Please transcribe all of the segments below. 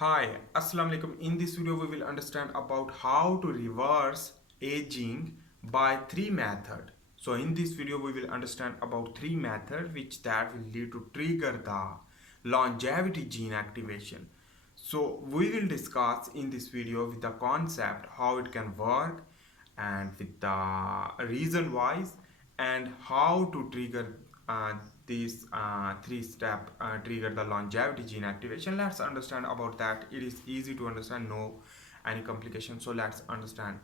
Hi, Assalamu alaikum. In this video, we will understand about how to reverse aging by three methods. So in this video, we will understand about three methods which that will lead to trigger the longevity gene activation. So we will discuss in this video with the concept how it can work and with the reason wise and how to trigger uh, these three-step trigger the longevity gene activation. Let's understand about that. It is easy to understand, no any complication. So let's understand.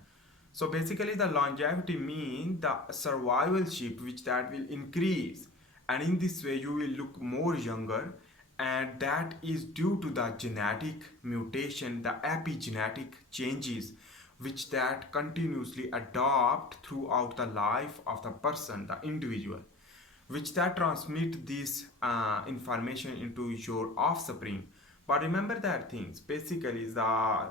So basically the longevity mean the survivalship which that will increase, and in this way you will look more younger, and that is due to the genetic mutation, the epigenetic changes which that continuously adopt throughout the life of the person, the individual, which that transmit this information into your offspring. But remember that things basically is the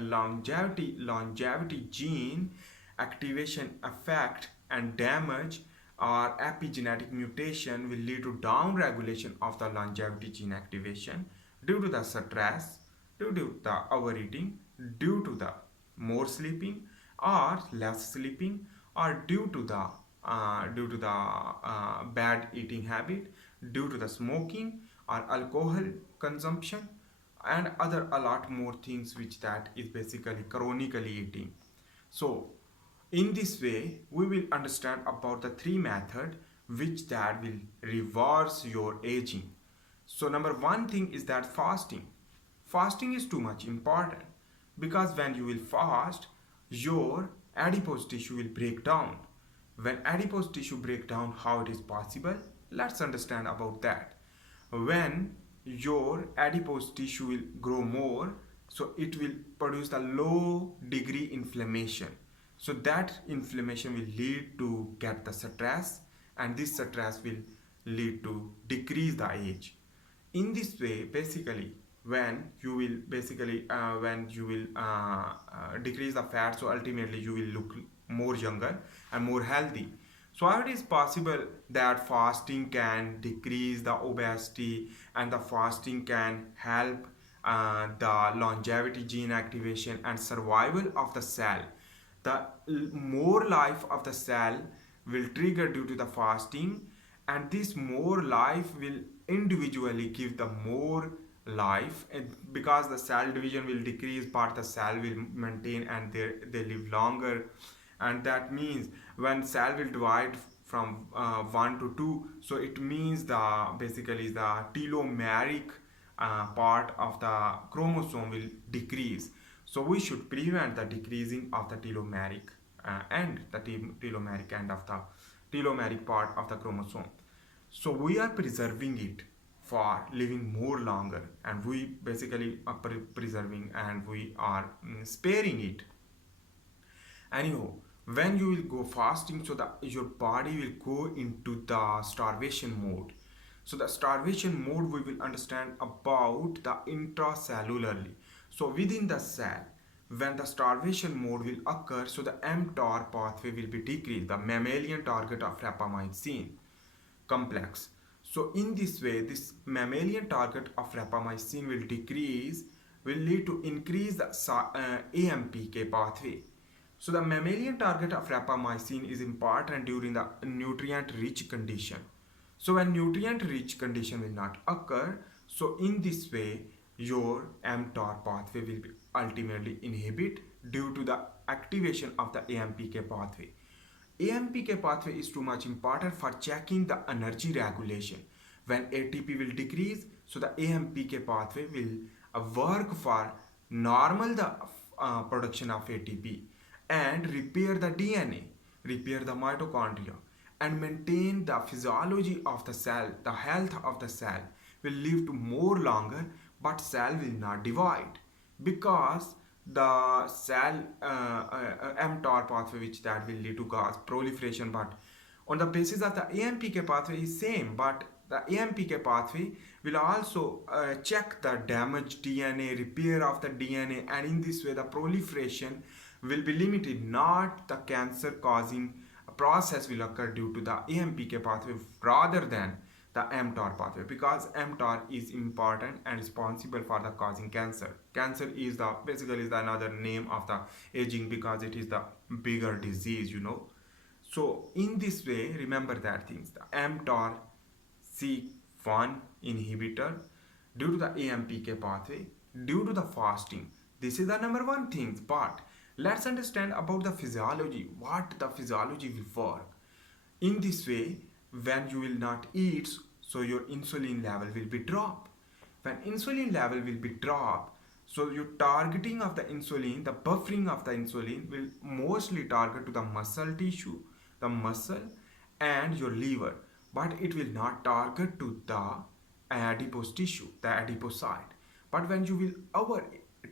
longevity gene activation effect and damage or epigenetic mutation will lead to down regulation of the longevity gene activation due to the stress, due to the overeating, due to the more sleeping or less sleeping, or due to the bad eating habit, due to the smoking or alcohol consumption, and other a lot more things which that is basically chronically eating. So in this way we will understand about the three method which that will reverse your aging. So number one thing is that fasting. Fasting is too much important because when you will fast, your adipose tissue will break down. When adipose tissue break down, how it is possible? Let's understand about that. When your adipose tissue will grow more, so it will produce a low degree inflammation. So that inflammation will lead to get the stress, and this stress will lead to decrease the age. In this way basically when you will decrease the fat, so ultimately you will look more younger and more healthy. So how it is possible that fasting can decrease the obesity, and the fasting can help the longevity gene activation and survival of the cell. The more life of the cell will trigger due to the fasting, and this more life will individually give the more life, and because the cell division will decrease but the cell will maintain and they live longer. And that means when cell will divide from 1 to 2, so it means the basically the telomeric part of the chromosome will decrease. So we should prevent the decreasing of the telomeric end, the telomeric end of the telomeric part of the chromosome. So we are preserving it for living more longer, and we basically are preserving and we are sparing it. Anyhow, when you will go fasting, so that your body will go into the starvation mode. So the starvation mode we will understand about the intracellularly. So within the cell, when the starvation mode will occur, so the mTOR pathway will be decreased, the mammalian target of rapamycin complex. So in this way, this mammalian target of rapamycin will decrease, will lead to increase the AMPK pathway. So the mammalian target of rapamycin is important during the nutrient rich condition. So when nutrient rich condition will not occur, so in this way your mTOR pathway will be ultimately inhibit due to the activation of the AMPK pathway. AMPK pathway is too much important for checking the energy regulation. When ATP will decrease, so the AMPK pathway will work for normal the production of ATP and repair the DNA, repair the mitochondria, and maintain the physiology of the cell, the health of the cell. Will live to more longer, but cell will not divide because the cell mTOR pathway which that will lead to gas proliferation, but on the basis of the AMPK pathway is same, but the AMPK pathway will also check the damaged DNA, repair of the DNA, and in this way the proliferation will be limited, not the cancer causing process will occur due to the AMPK pathway rather than the mTOR pathway, because mTOR is important and responsible for the causing cancer. Cancer is the basically is the another name of the aging, because it is the bigger disease, you know. So in this way, remember that things, the mTOR C1 inhibitor due to the AMPK pathway, due to the fasting. This is the number one thing. But let's understand about the physiology, what the physiology will work. In this way, when you will not eat, so your insulin level will be dropped. When insulin level will be dropped, so your targeting of the insulin, the buffering of the insulin will mostly target to the muscle tissue, the muscle and your liver, but it will not target to the adipose tissue, the adipocyte. But when you will over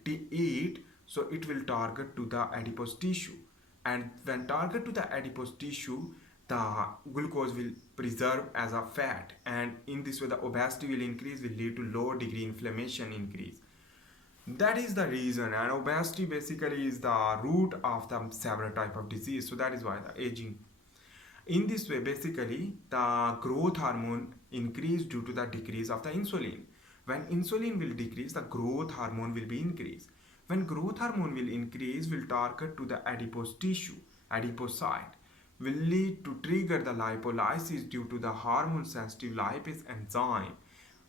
eat, so it will target to the adipose tissue, and when target to the adipose tissue, the glucose will preserve as a fat, and in this way the obesity will increase, will lead to low degree inflammation increase. That is the reason, and obesity basically is the root of the several type of disease. So that is why the aging. In this way, basically, the growth hormone increase due to the decrease of the insulin. When insulin will decrease, the growth hormone will be increased. When growth hormone will increase, will target to the adipose tissue, adipocyte, will lead to trigger the lipolysis due to the hormone sensitive lipase enzyme,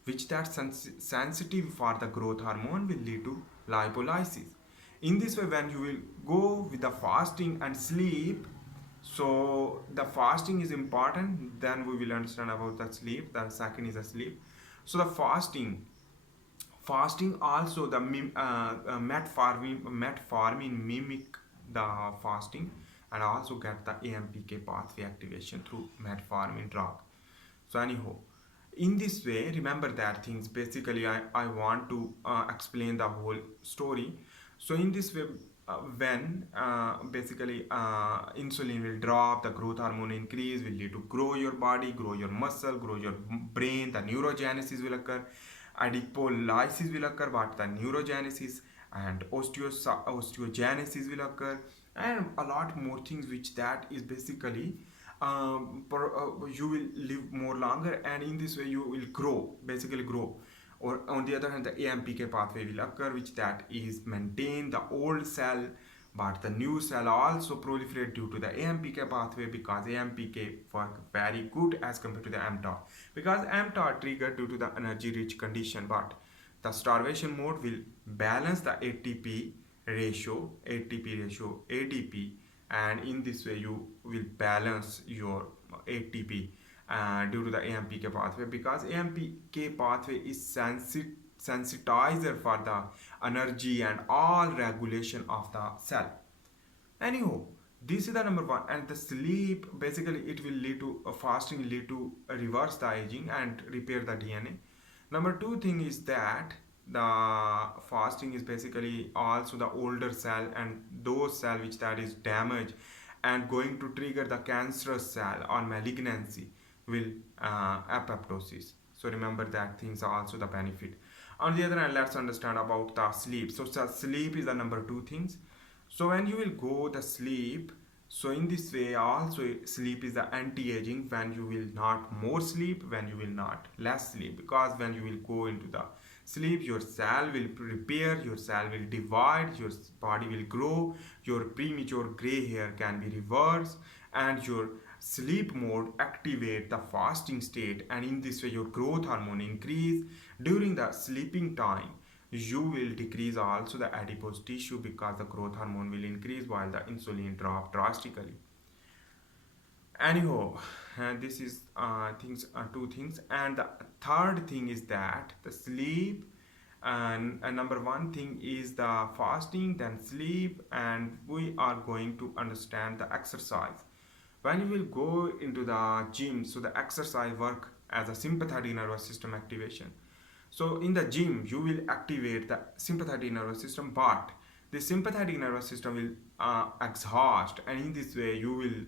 which that sensitive for the growth hormone will lead to lipolysis. In this way, when you will go with the fasting and sleep, so the fasting is important, then we will understand about the sleep. The second is the sleep. So the fasting also the metformin mimic the fasting, and also get the AMPK pathway activation through metformin drug. So anyhow, in this way, remember that things, basically I want to explain the whole story. So in this way, when basically insulin will drop, the growth hormone increase, will lead to grow your body, grow your muscle, grow your brain, the neurogenesis will occur, adipolysis will occur, but the neurogenesis and osteogenesis will occur, and a lot more things, which that is basically you will live more longer, and in this way you will grow, basically grow. Or on the other hand, the AMPK pathway will occur, which that is maintain the old cell, but the new cell also proliferate due to the AMPK pathway, because AMPK work very good as compared to the mTOR, because mTOR triggered due to the energy rich condition, but the starvation mode will balance the ATP ratio, ADP, and in this way you will balance your ATP due to the AMPK pathway, because AMPK pathway is sensitizer for the energy and all regulation of the cell. Anyhow, this is the number one. And the sleep, basically it will lead to fasting, lead to reverse the aging and repair the DNA. Number two thing is that the fasting is basically also the older cell, and those cell which that is damaged and going to trigger the cancerous cell or malignancy will apoptosis. So remember that things are also the benefit. On the other hand, let's understand about the sleep. So sleep is the number two things. So when you will go the sleep, so in this way also sleep is the anti-aging, when you will not more sleep, when you will not less sleep, because when you will go into the sleep, your cell will repair, your cell will divide, your body will grow, your premature gray hair can be reversed, and your sleep mode activate the fasting state, and in this way your growth hormone increase. During the sleeping time, you will decrease also the adipose tissue, because the growth hormone will increase while the insulin drop drastically. Anyhow, this is two things. And the third thing is that the sleep, and number one thing is the fasting, then sleep, and we are going to understand the exercise. When you will go into the gym, so the exercise work as a sympathetic nervous system activation. So in the gym, you will activate the sympathetic nervous system, but the sympathetic nervous system will exhaust, and in this way you will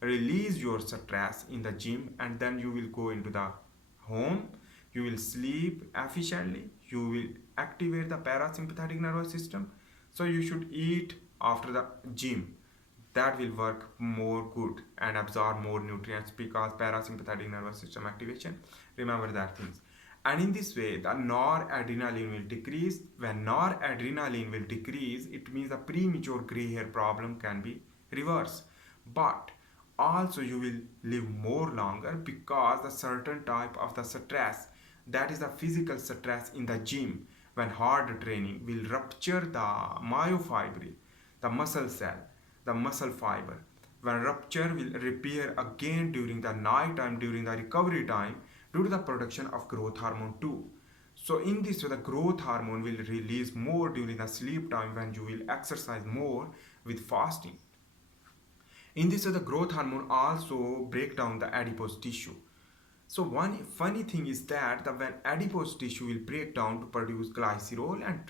release your stress in the gym, and then you will go into the home, you will sleep efficiently, you will activate the parasympathetic nervous system. So you should eat after the gym. that will work more good and absorb more nutrients because parasympathetic nervous system activation. Remember that things. And in this way, the noradrenaline will decrease. When noradrenaline will decrease, it means the premature gray hair problem can be reversed. But also you will live more longer because the certain type of the stress, that is the physical stress in the gym when hard training, will rupture the myofibril, the muscle cell, the muscle fiber. When rupture will repair again during the night time, during the recovery time, due to the production of growth hormone too. So in this way, the growth hormone will release more during the sleep time when you will exercise more with fasting. In this way, the growth hormone also break down the adipose tissue. So one funny thing is that when adipose tissue will break down to produce glycerol and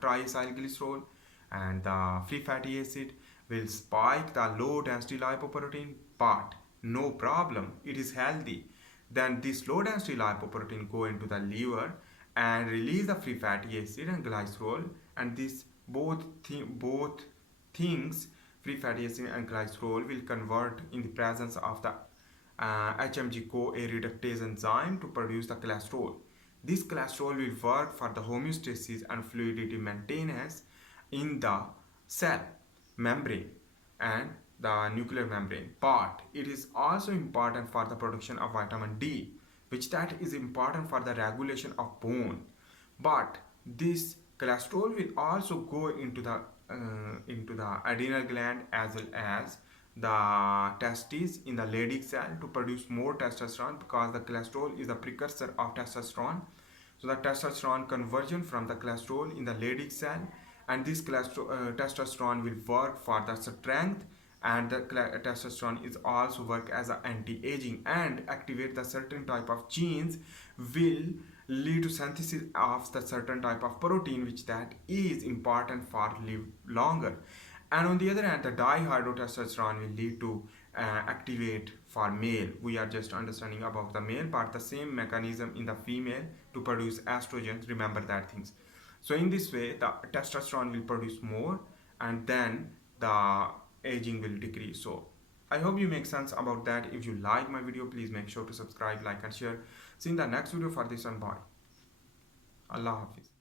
triacylglycerol, and the free fatty acid will spike the low density lipoprotein, but no problem, it is healthy. Then this low density lipoprotein go into the liver and release the free fatty acid and glycerol, and this both things, free fatty acid and glycerol, will convert in the presence of the HMG-CoA reductase enzyme to produce the cholesterol. This cholesterol will work for the homeostasis and fluidity maintenance in the cell membrane and the nuclear membrane. But it is also important for the production of vitamin D, which that is important for the regulation of bone. But this cholesterol will also go into the adrenal gland as well as the testes in the lady cell to produce more testosterone, because the cholesterol is the precursor of testosterone. So the testosterone conversion from the cholesterol in the lady cell, and this testosterone will work for the strength, and the testosterone is also work as an anti-aging and activate the certain type of genes, will lead to synthesis of the certain type of protein, which that is important for live longer. And on the other hand, the dihydrotestosterone will lead to activate for male. We are just understanding about the male, but the same mechanism in the female to produce estrogens. Remember that things. So in this way, the testosterone will produce more, and then the aging will decrease. So I hope you make sense about that. If you like my video, please make sure to subscribe, like and share. See you in the next video for this one. Bye. Allah Hafiz.